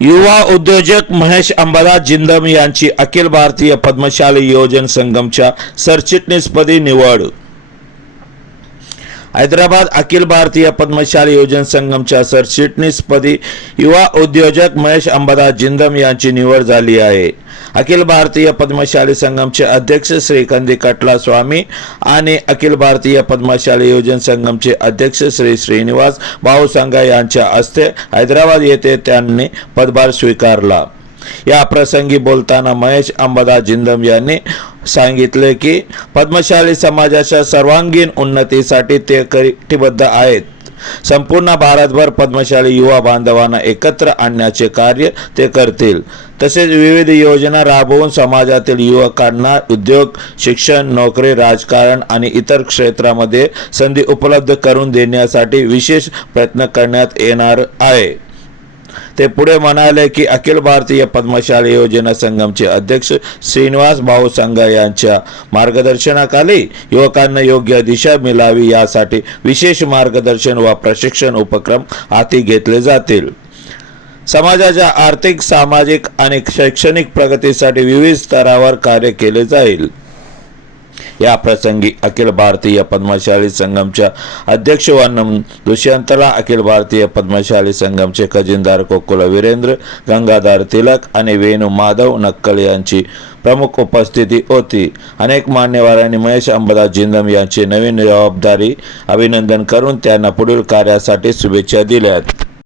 युवा उद्योजक महेश अंबादास जिंदम यांची अखिल भारतीय पद्मशाली योजन संगमच्या सरचिटणीसपदी निवड. हैदराबाद अखिल भारतीय पद्मशाली योजन संगमच्या सरचिटणीसपदी युवा उद्योजक महेश अंबादास जिंदम यांची निवड झाली आहे. अखिल भारतीय पद्मशाली संगमचे अध्यक्ष श्रीकांती कटला स्वामी आणि अखिल भारतीय पद्मशाली योजन संगमचे अध्यक्ष श्री श्रीनिवास भाऊसंगा यांच्या हस्ते हैदराबाद येथे त्यांनी पदभार स्वीकारला. या प्रसंगी बोलताना महेश अंबादास जिंदम यांनी सांगितले की पद्मशाली समाजाच्या सर्वांगीण उन्नतीसाठी ते कटिबद्ध आहेत. संपूर्ण भारतभर पद्मशाली युवा बांधवांना एकत्र आणण्याचे कार्य ते करतील. तसेच विविध योजना राबवून समाजातील युवकांना उद्योग शिक्षण नोकरी राजकारण आणि इतर क्षेत्रामध्ये संधी उपलब्ध करून देण्यासाठी विशेष प्रयत्न करण्यात येणार आहे. ते पुढे म्हणाले की अखिल भारतीय पद्मशाली योजना संगमचे अध्यक्ष श्रीनिवास भाऊ संघा यांच्या मार्गदर्शनाखाली युवकांना योग्य दिशा मिळावी यासाठी विशेष मार्गदर्शन व प्रशिक्षण उपक्रम हाती घेतले जातील. समाजाच्या आर्थिक सामाजिक आणि शैक्षणिक प्रगतीसाठी विविध स्तरावर कार्य केले जाईल. या प्रसंगी अखिल भारतीय पद्मशाली संगमच्या अध्यक्ष वन्नम दुष्यंतला अखिल भारतीय पद्मशाली संगमचे खजिनदार कोकुल वीरेंद्र गंगाधर तिलक आणि वेणू माधव नक्कल यांची प्रमुख उपस्थिती होती. अनेक मान्यवरांनी महेश अंबादास जिंदम यांची नवीन जबाबदारी अभिनंदन करून त्यांना पुढील कार्यासाठी शुभेच्छा दिल्यात.